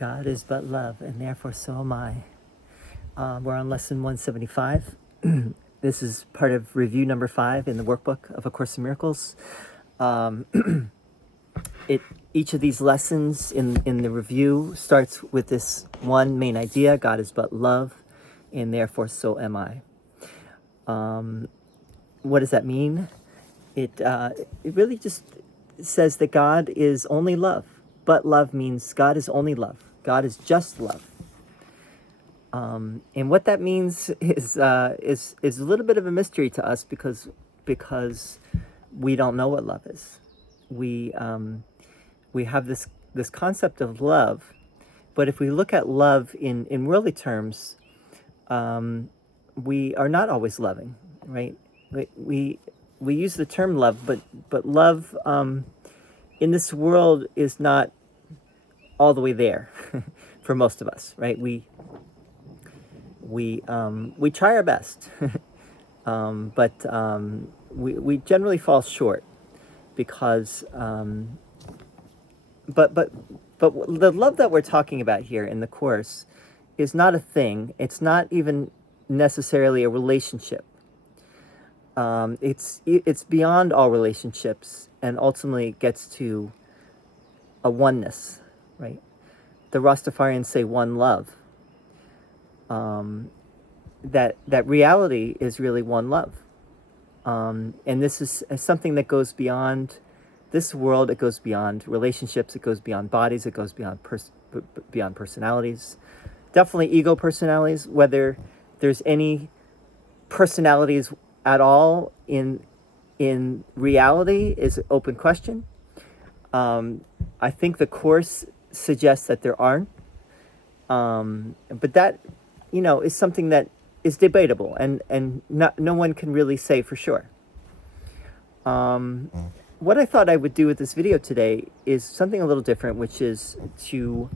God is but love, and therefore so am I. We're on lesson 175. This is part of review number 5 in the workbook of A Course in Miracles. Each of these lessons in the review starts with this one main idea: God is but love, and therefore so am I. What does that mean? It really just says that God is only love. But love means God is only love. God is just love. And what that means is a little bit of a mystery to us because we don't know what love is. We have this concept of love, but if we look at love in worldly terms, we are not always loving, right? We use the term love, but love in this world is not all the way there for most of us, right? We try our best, but we generally fall short because but the love that we're talking about here in the Course is not a thing. It's not even necessarily a relationship. It's beyond all relationships, and ultimately gets to a oneness, right? The Rastafarians say one love. That reality is really one love. And this is something that goes beyond this world. It goes beyond relationships. It goes beyond bodies. It goes beyond beyond personalities. Definitely ego personalities. Whether there's any personalities at all in reality is an open question. I think the Course suggests that there aren't. But that, is something that is debatable, and no one can really say for sure. What I thought I would do with this video today is something a little different, which is to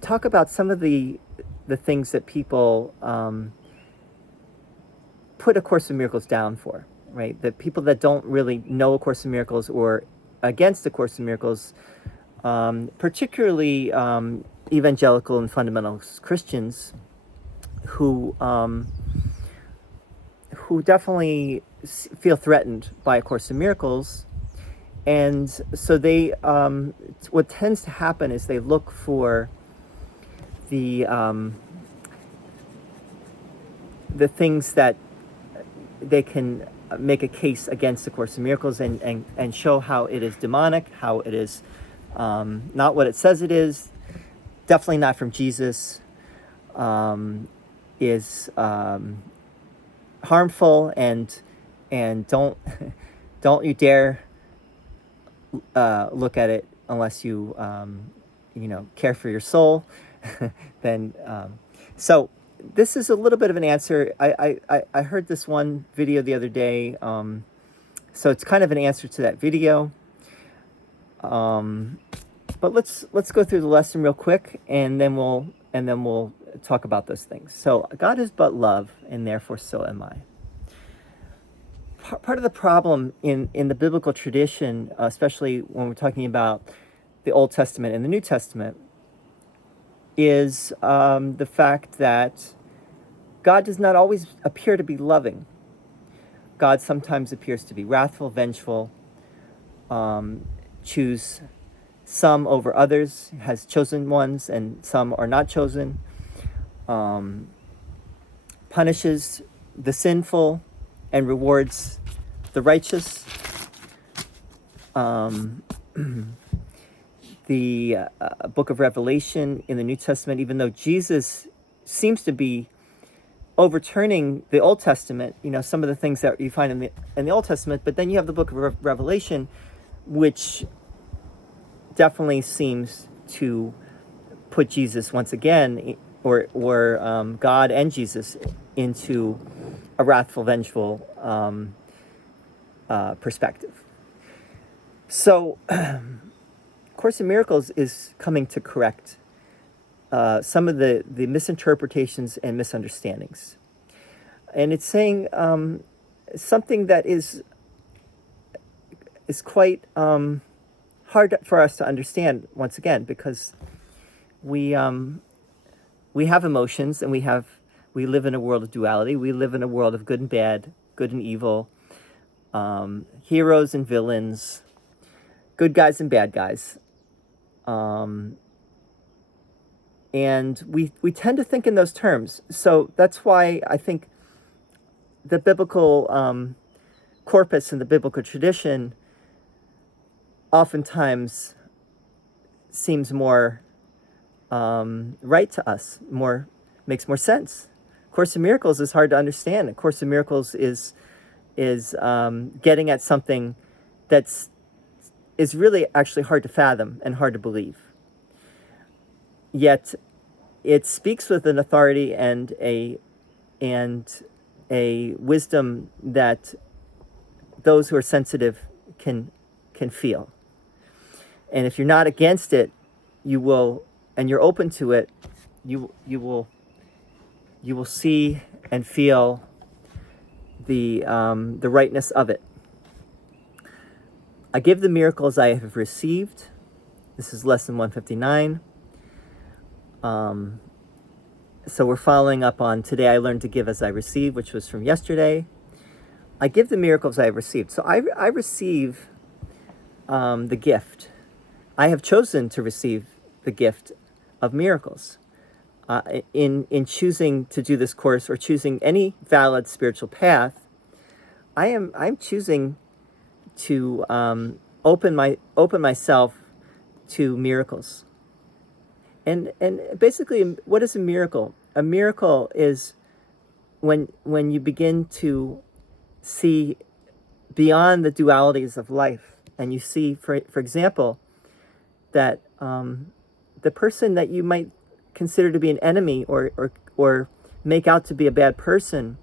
talk about some of the things that people put A Course in Miracles down for, right? The people that don't really know A Course in Miracles or against A Course in Miracles, particularly evangelical and fundamentalist Christians who definitely feel threatened by A Course in Miracles. And so they, what tends to happen is they look for the things that they can make a case against A Course in Miracles and show how it is demonic, how it is not what it says it is, definitely not from Jesus, is harmful, and don't you dare look at it unless you care for your soul. Then so this is a little bit of an answer. I heard this one video the other day, so it's kind of an answer to that video. But let's go through the lesson real quick, and then we'll talk about those things. So God is but love, and therefore so am I. Part of the problem in the biblical tradition, especially when we're talking about the Old Testament and the New Testament, is the fact that God does not always appear to be loving. God sometimes appears to be wrathful, vengeful, choose some over others, has chosen ones, and some are not chosen, punishes the sinful and rewards the righteous. The book of Revelation in the New Testament, even though Jesus seems to be overturning the Old Testament, some of the things that you find in the Old Testament, but then you have the book of Revelation, which definitely seems to put Jesus once again, or God and Jesus, into a wrathful, vengeful perspective. So, Course in Miracles is coming to correct some of the misinterpretations and misunderstandings, and it's saying something that is quite hard for us to understand once again, because we have emotions, and we live in a world of duality. We live in a world of good and bad, good and evil, heroes and villains, good guys and bad guys. And we tend to think in those terms. So that's why I think the biblical corpus and the biblical tradition oftentimes seems more right to us, makes more sense. Course in Miracles is hard to understand. A Course in Miracles is getting at something is really actually hard to fathom and hard to believe. Yet it speaks with an authority and a wisdom that those who are sensitive can feel. And if you're not against it, you will, and you're open to it, you will see and feel the rightness of it. I give the miracles I have received. This is lesson 159. So we're following up on today I learned to give as I receive, which was from yesterday. I give the miracles I have received. So I receive the gift. I have chosen to receive the gift of miracles. In choosing to do this course or choosing any valid spiritual path, I'm choosing to open myself to miracles. And basically, what is a miracle? A miracle is when you begin to see beyond the dualities of life, and you see, for example, that the person that you might consider to be an enemy or make out to be a bad person,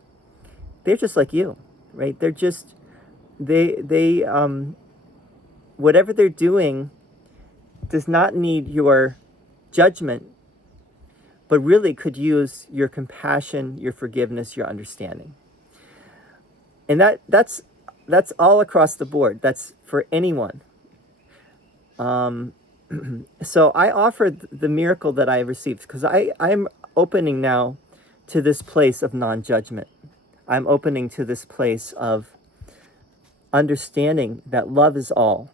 they're just like you, right? They're just they whatever they're doing does not need your judgment, but really could use your compassion, your forgiveness, your understanding. And that's all across the board. That's for anyone. So I offer the miracle that I received because I'm opening now to this place of non-judgment. I'm opening to this place of understanding that love is all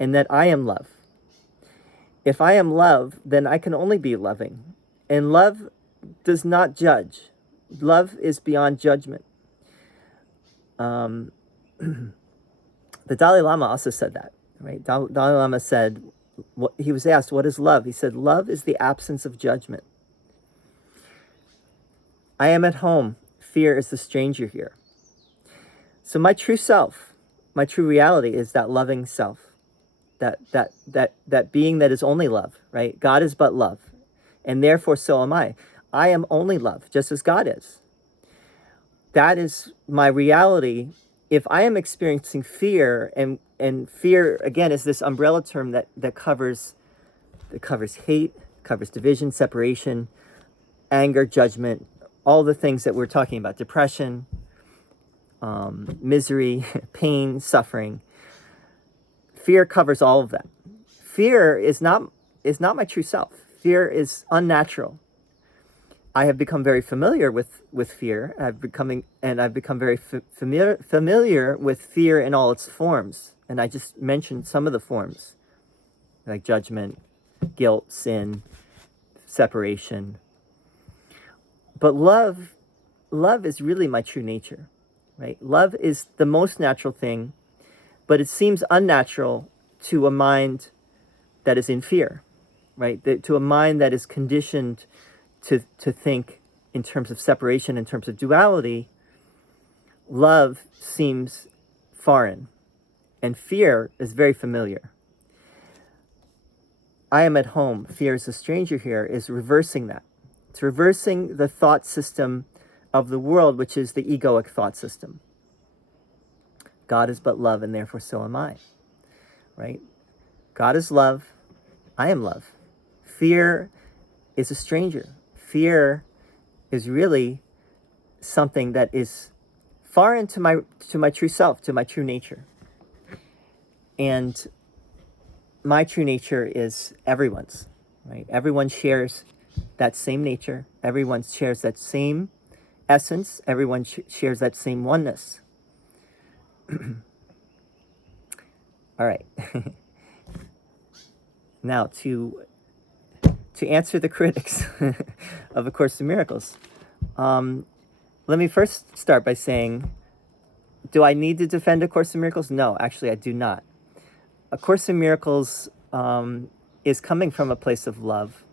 and that I am love. If I am love, then I can only be loving. And love does not judge. Love is beyond judgment. The Dalai Lama also said that, right? Dalai Lama said, he was asked, what is love? He said, love is the absence of judgment. I am at home. Fear is the stranger here. So my true self, my true reality is that loving self. That being that is only love, right? God is but love, and therefore so am I. I am only love, just as God is. That is my reality. If I am experiencing fear, and fear again is this umbrella term that covers hate, covers division, separation, anger, judgment, all the things that we're talking about, depression, misery, pain, suffering. Fear covers all of that. Fear is not my true self. Fear is unnatural. I have become very familiar with fear. I've become very familiar with fear in all its forms. And I just mentioned some of the forms, like judgment, guilt, sin, separation. But love is really my true nature, right? Love is the most natural thing, but it seems unnatural to a mind that is in fear, right? To a mind that is conditioned to think in terms of separation, in terms of duality. Love seems foreign, and fear is very familiar. I am at home, fear is a stranger here, is reversing that. It's reversing the thought system of the world, which is the egoic thought system. God is but love, and therefore so am I, right? God is love. I am love. Fear is a stranger. Fear is really something that is foreign to my true self, to my true nature. And my true nature is everyone's, right? Everyone shares that same nature. Everyone shares that same essence. Everyone shares that same oneness. All right. Now, to answer the critics of A Course in Miracles, let me first start by saying, do I need to defend A Course in Miracles? No, actually, I do not. A Course in Miracles is coming from a place of love,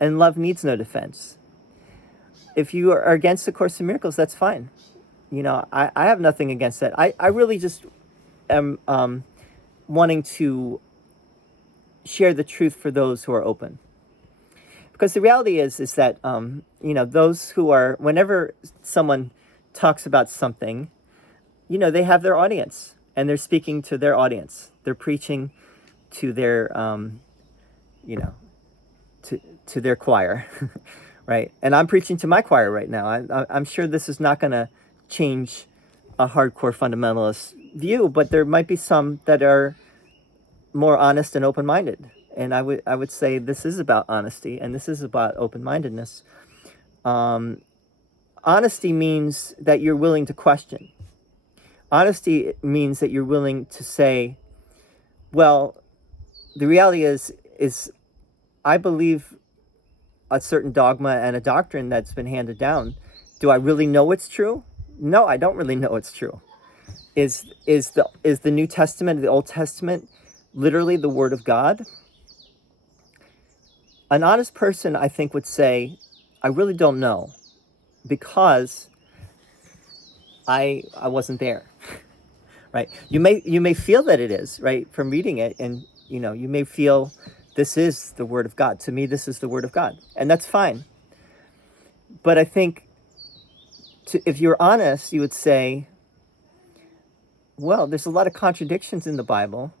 and love needs no defense. If you are against A Course in Miracles, that's fine. You know, I have nothing against that. I really just am wanting to share the truth for those who are open. Because the reality is that, you know, those who are, whenever someone talks about something, you know, they have their audience, and they're speaking to their audience. They're preaching to their, you know, to their choir, right? And I'm preaching to my choir right now. I'm sure this is not going to change a hardcore fundamentalist view, but there might be some that are more honest and open-minded. And I would say this is about honesty, and this is about open-mindedness. Honesty means that you're willing to question. Honesty means that you're willing to say, well, the reality is I believe a certain dogma and a doctrine that's been handed down. Do I really know it's true? No, I don't really know it's true. Is the New Testament, the Old Testament, literally the Word of God? An honest person, I think, would say, I really don't know, because I wasn't there, right? You may feel that it is, right, from reading it, and you know, you may feel this is the Word of God. To me, this is the Word of God, and that's fine. But I think, if you're honest, you would say, well, there's a lot of contradictions in the Bible.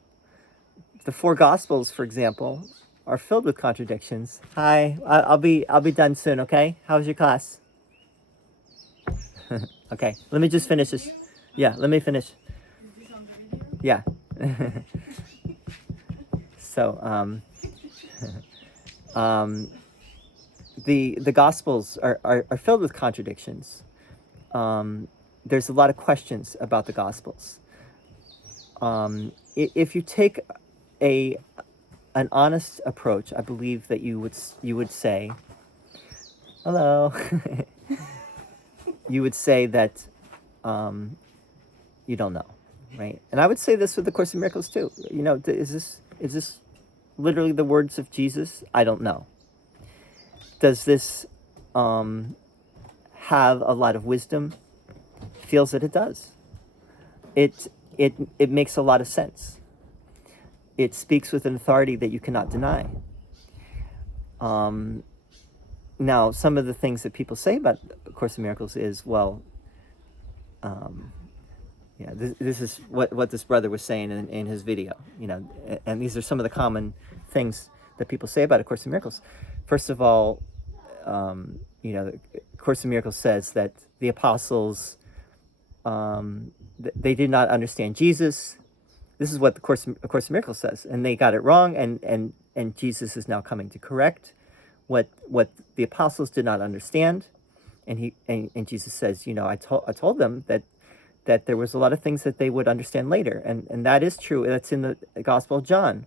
The 4 Gospels, for example, are filled with contradictions. Hi, I'll be done soon. Okay, how's your class? Okay, let me just finish this. Yeah, let me finish. Yeah. So, the Gospels are filled with contradictions. There's a lot of questions about the Gospels. If you take an honest approach, I believe that you would say, hello. You would say that you don't know, right? And I would say this with the Course in Miracles too. You know, is this literally the words of Jesus? I don't know. Does this have a lot of wisdom? Feels that it does. It makes a lot of sense. It speaks with an authority that you cannot deny. Now, some of the things that people say about A Course in Miracles is, well, yeah, this is what this brother was saying in his video, you know, and these are some of the common things that people say about A Course in Miracles. First of all, you know, the Course in Miracles says that the apostles, they did not understand Jesus. This is what A Course in Miracles says, and they got it wrong, and Jesus is now coming to correct what the apostles did not understand, and Jesus says, you know, I told them that there was a lot of things that they would understand later, and that is true. That's in the Gospel of John.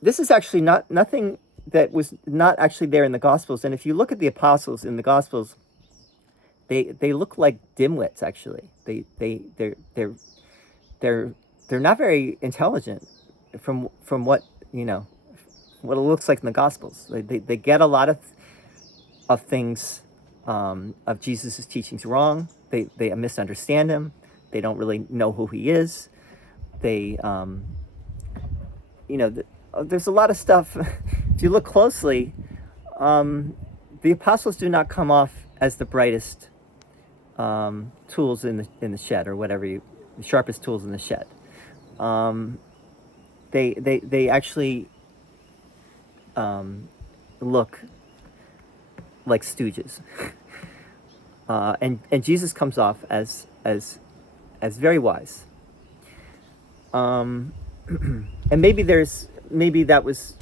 This is actually nothing that was not actually there in the Gospels, and if you look at the apostles in the Gospels, they look like dimwits. Actually, they're not very intelligent from what, you know, what it looks like in the Gospels. They get a lot of things of Jesus' teachings wrong. They misunderstand him. They don't really know who he is. They, you know, there's a lot of stuff. If you look closely, the apostles do not come off as the brightest tools in the shed, or whatever the sharpest tools in the shed. They actually look like stooges, and Jesus comes off as very wise. And maybe that was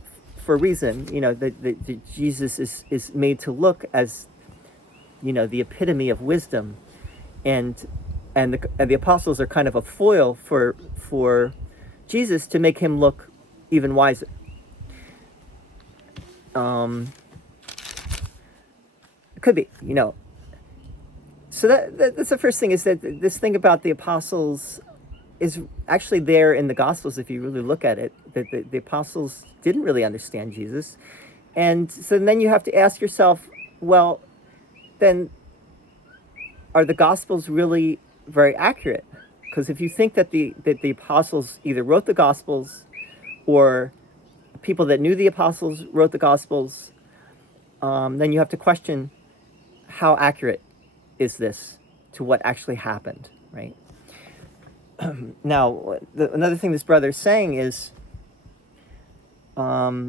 for a reason. That Jesus is made to look as, the epitome of wisdom, and the apostles are kind of a foil for Jesus to make him look even wiser. It could be, So that's the first thing, is that this thing about the apostles is actually there in the Gospels. If you really look at it, that the apostles didn't really understand Jesus. And so then you have to ask yourself, well, then are the Gospels really very accurate? Because if you think that the apostles either wrote the Gospels, or people that knew the apostles wrote the Gospels, then you have to question, how accurate is this to what actually happened, right? Now, another thing this brother is saying is, A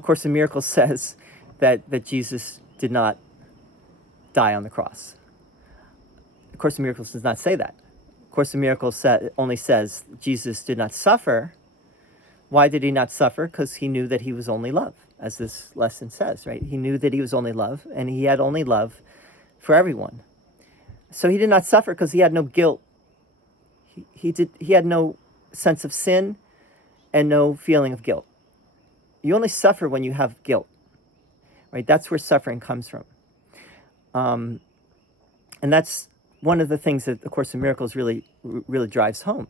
Course in Miracles says that Jesus did not die on the cross. A Course in Miracles does not say that. A Course in Miracles only says Jesus did not suffer. Why did he not suffer? Because he knew that he was only love, as this lesson says, right? He knew that he was only love, and he had only love for everyone. So he did not suffer because he had no guilt. He had no sense of sin and no feeling of guilt. You only suffer when you have guilt, right? That's where suffering comes from. And that's one of the things that the Course in Miracles really drives home.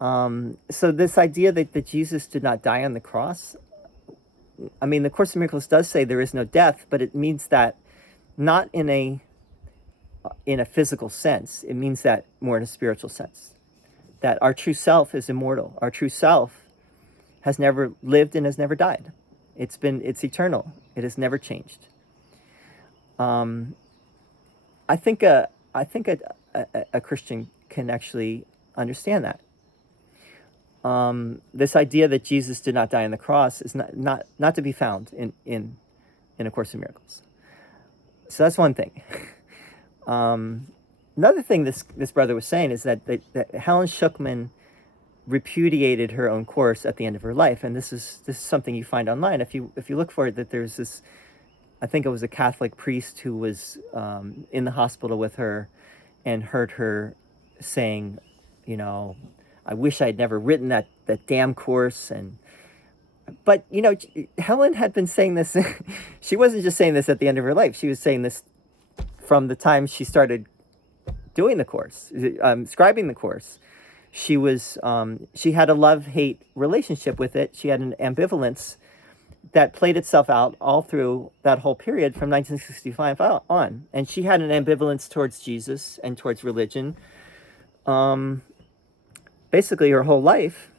So this idea that Jesus did not die on the cross, the Course in Miracles does say there is no death, but it means that not in a physical sense. It means that more in a spiritual sense, that our true self is immortal. Our true self has never lived and has never died. It's eternal. It has never changed. I think a Christian can actually understand that. This idea that Jesus did not die on the cross is not to be found in A Course in Miracles. So that's one thing. Another thing this brother was saying is that Helen Schuckman repudiated her own course at the end of her life, and this is something you find online. If you look for it, that there's this, I think it was a Catholic priest who was in the hospital with her and heard her saying, I wish I'd never written that damn course. But Helen had been saying this. She wasn't just saying this at the end of her life. She was saying this from the time she started doing the course, scribing the course. She had a love-hate relationship with it. She had an ambivalence that played itself out all through that whole period from 1965 on. And she had an ambivalence towards Jesus and towards religion, basically her whole life.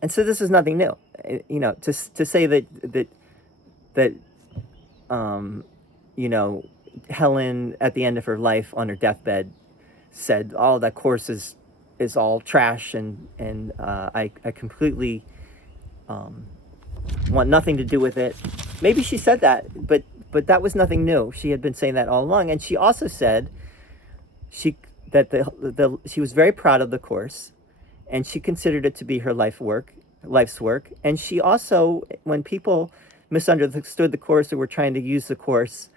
And so this is nothing new. To say that Helen at the end of her life on her deathbed said, "Oh, that course is all trash, and I completely want nothing to do with it." Maybe she said that, but that was nothing new. She had been saying that all along, and she also said she was very proud of the course, and she considered it to be her life's work. And she also, when people misunderstood the course or were trying to use the course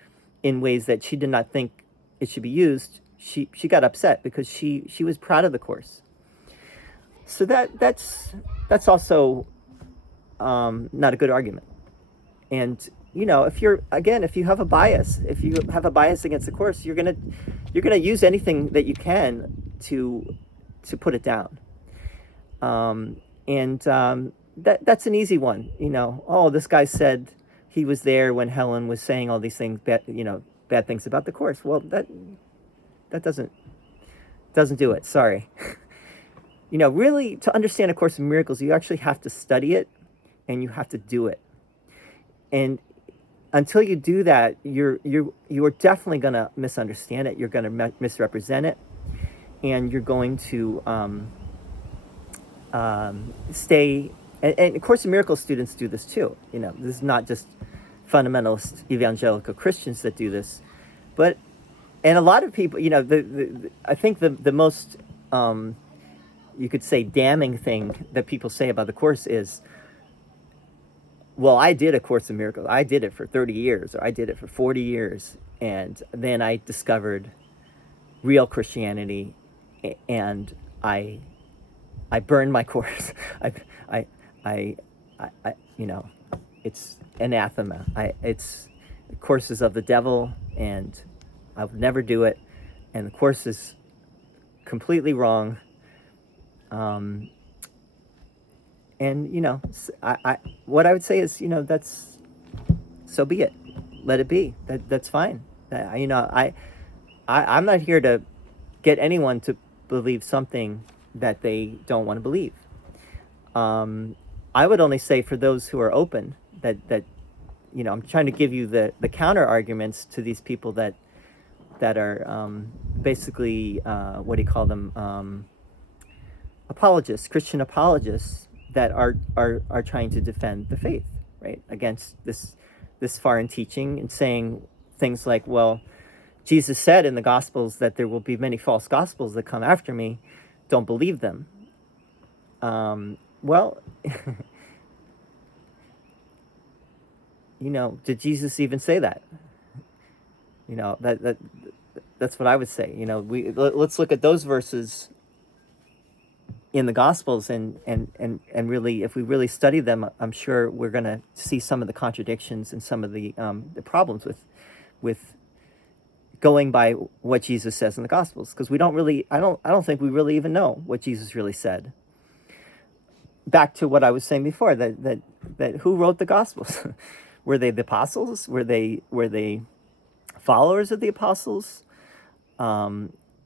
in ways that she did not think it should be used, she got upset because she was proud of the course. So that's also not a good argument. And if you have a bias against the course, you're gonna use anything that you can to put it down. That's an easy one. Oh, this guy said he was there when Helen was saying all these things, bad things about the course. Well, that doesn't do it. Sorry. Really, to understand A Course in Miracles, you actually have to study it and you have to do it. And until you do that, you are definitely going to misunderstand it. You're going to misrepresent it, and you're going to stay. And A Course in Miracles students do this too. This is not just fundamentalist evangelical Christians that do this, and a lot of people. I think the most you could say, damning thing that people say about the Course is, well, I did A Course in Miracles. I did it for 30 years, or I did it for 40 years, and then I discovered real Christianity, and I burned my Course. I, I, you know, it's anathema. It's the Course is of the devil, and I would never do it. And the Course is completely wrong. And what I would say is, that's, so be it. Let it be. That's fine. I'm not here to get anyone to believe something that they don't want to believe. I would only say, for those who are open, that I'm trying to give you the counter arguments to these people that are basically, what do you call them, apologists, Christian apologists, that are trying to defend the faith, right, against this foreign teaching, and saying things like, well, Jesus said in the Gospels that there will be many false gospels that come after me. Don't believe them. Well, did Jesus even say that? That's what I would say. Let's look at those verses in the Gospels, and really, if we really study them, I'm sure we're going to see some of the contradictions and some of the problems with going by what Jesus says in the Gospels, because we don't really, I don't think we really even know what Jesus really said. Back to what I was saying before, that who wrote the Gospels? Were they the apostles? Were they followers of the apostles?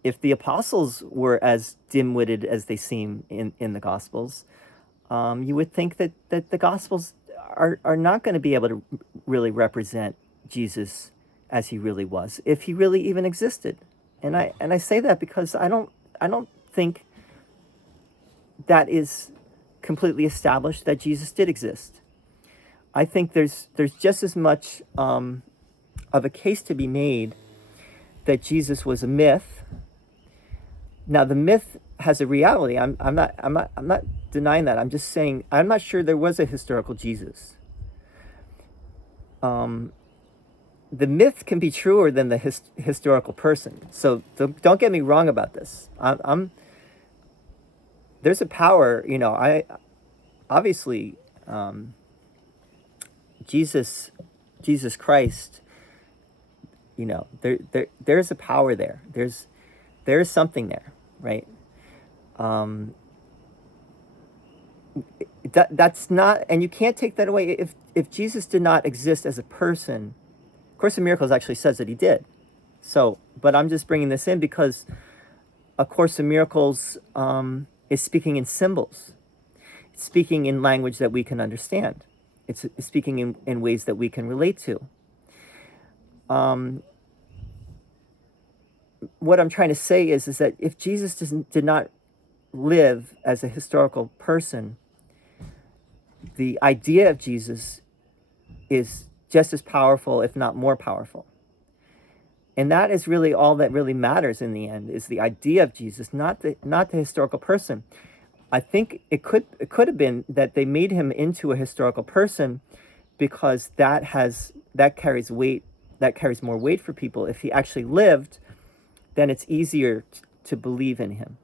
If the apostles were as dim-witted as they seem in the Gospels, you would think that the Gospels are not going to be able to really represent Jesus as he really was, if he really even existed. And I say that because I don't think that is completely established that Jesus did exist. I think there's just as much of a case to be made that Jesus was a myth. Now, the myth has a reality. I'm not denying that. I'm just saying I'm not sure there was a historical Jesus. The myth can be truer than the historical person. So don't get me wrong about this. There's a power. I obviously, Jesus Christ. There's a power there. There's something there, right? That's not, and you can't take that away. If Jesus did not exist as a person, Course in Miracles actually says that he did. So, but I'm just bringing this in because A Course in Miracles is speaking in symbols. It's speaking in language that we can understand. It's speaking in ways that we can relate to. What I'm trying to say is that if Jesus did not live as a historical person, the idea of Jesus is just as powerful, if not more powerful. And that is really all that really matters in the end, is the idea of Jesus, not the historical person. I think it could have been that they made him into a historical person because that carries weight, that carries more weight for people. If he actually lived, then it's easier to believe in him.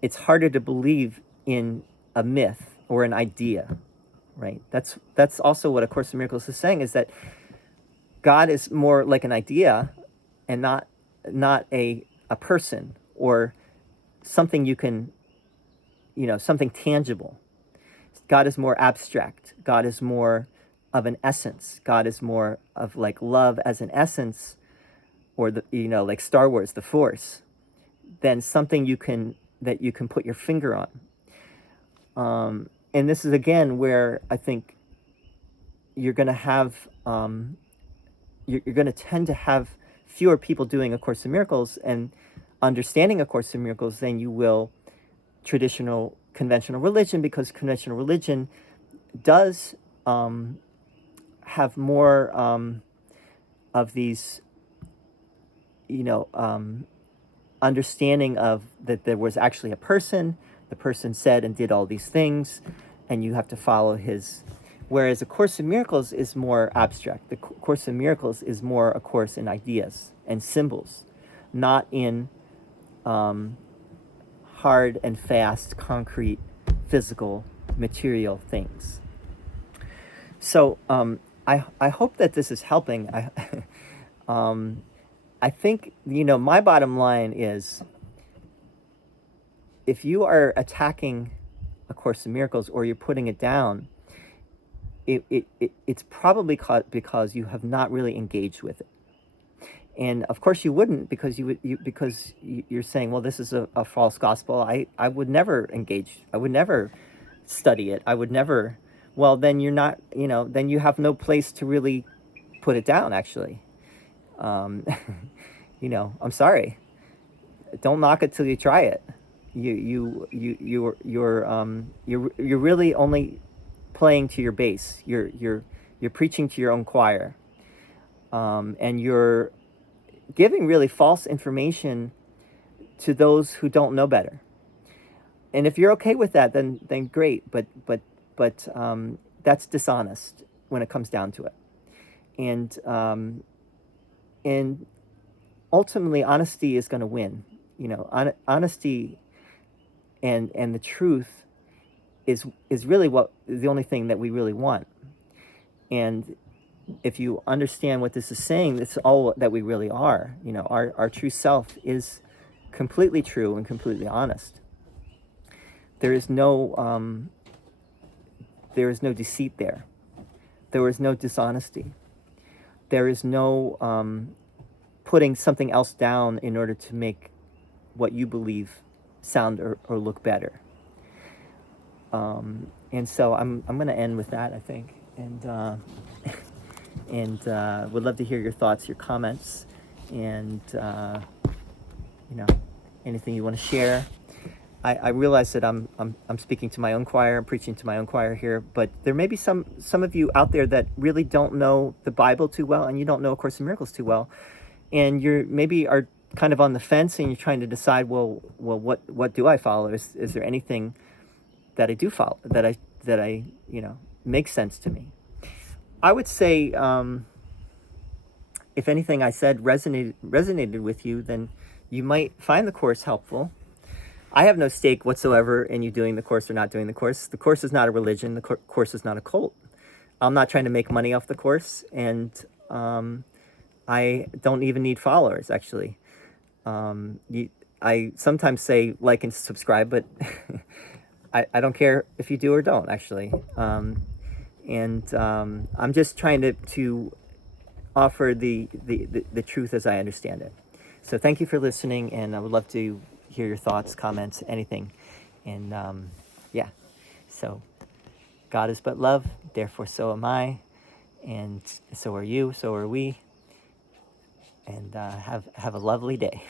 It's harder to believe in a myth or an idea, right? That's also what A Course in Miracles is saying, is that God is more like an idea and not a person or something you can, something tangible. God is more abstract. God is more of an essence. God is more of like love as an essence, or like Star Wars, the Force, than something that you can put your finger on. And this is again where I think you're going to have, you're going to tend to have fewer people doing A Course in Miracles and understanding A Course in Miracles than you will traditional conventional religion, because conventional religion does have more of these, understanding of that there was actually a person, the person said and did all these things, and you have to follow his. Whereas A Course in Miracles is more abstract. The Course in Miracles is more a course in ideas and symbols, not in hard and fast, concrete, physical, material things. So I hope that this is helping. I think, my bottom line is, if you are attacking A Course in Miracles or you're putting it down, it's probably because you have not really engaged with it. And of course you wouldn't, because because you're saying, well, this is a false gospel. I would never engage. I would never study it. I would never. Well, then you're not, then you have no place to really put it down, actually. I'm sorry. Don't knock it till you try it. You're really only playing to your base. You're preaching to your own choir, and you're giving really false information to those who don't know better. And if you're okay with that, then great. But that's dishonest when it comes down to it. And ultimately, honesty is going to win. Honesty and the truth is really the only thing that we really want. And if you understand what this is saying, it's all that we really are. Our true self is completely true and completely honest. There is no deceit there. There is no dishonesty. There is no putting something else down in order to make what you believe sound or look better. And so I'm going to end with that, I think, and would love to hear your thoughts, your comments, and anything you want to share. I realize that I'm speaking to my own choir, I'm preaching to my own choir here, but there may be some of you out there that really don't know the Bible too well, and you don't know A Course in Miracles too well, and you're maybe are kind of on the fence, and you're trying to decide, well, what do I follow? Is there anything that I do follow that I makes sense to me? I would say, if anything I said resonated with you, then you might find the Course helpful. I have no stake whatsoever in you doing the Course or not doing the Course. The Course is not a religion. The Course is not a cult. I'm not trying to make money off the Course, and I don't even need followers, actually. I sometimes say like and subscribe, but I don't care if you do or don't, actually. I'm just trying to offer the truth as I understand it. So thank you for listening, and I would love to hear your thoughts, comments, anything. And so God is but love, therefore so am I, and so are you, so are we. And have a lovely day.